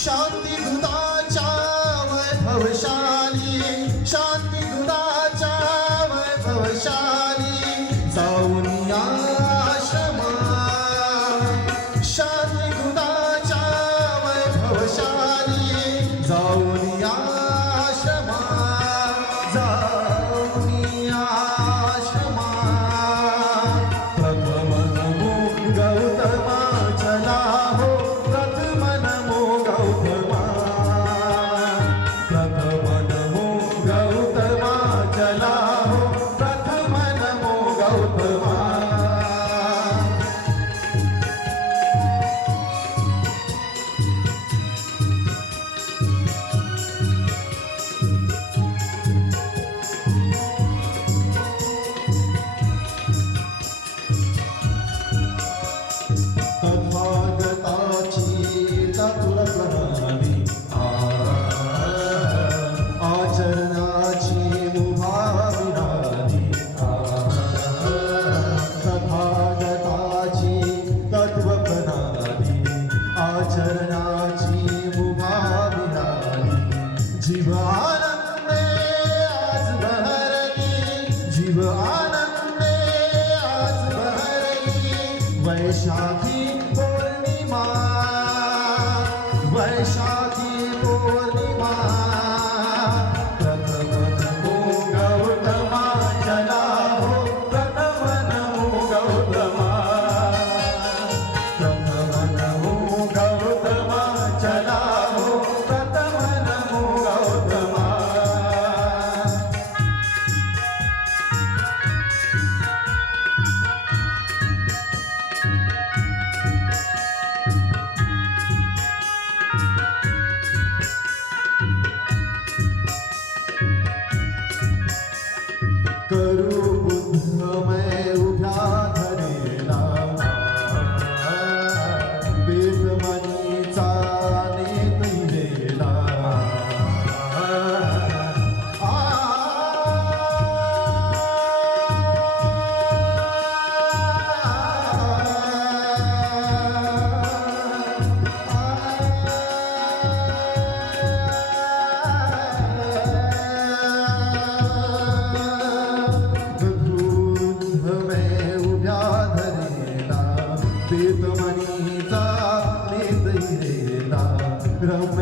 शांती दुधाच्या वैभवशाली, शांती दुधाच्या वैभवशाली, जाऊन या आश्रमा, शांती दुधाच्या वैभवशाली, जाऊन या आश्रमा, जाऊन या आश्रमा. प्रथम नमो गौतमा चला हो, प्रथम नमो गौतमा, प्रथम नमो गौतमा चला हो, प्रथम नमो गौतमा. तथागताची तत्त्वज्ञानी आचरणाची मुभा विरानी, तथागताची तत्त्वज्ञानी आचरणाची मुभा विरानी. जीव आनंदे आज बहरली, जीव आनंदे आज बहरली, वैशाखी पौर्णिमा, वैशाखी पौर्णिमा. प्रथम नमो गौतमा चला हो, प्रथम नमो गौतमा, प्रथम नमो गौतमा चला हो, प्रथम नमो गौतमा. करू बुद्धमय उभ्या धरेला, बेदमनीचा नेतैलेला. बेदमनीचा नेतैलेला, रम्य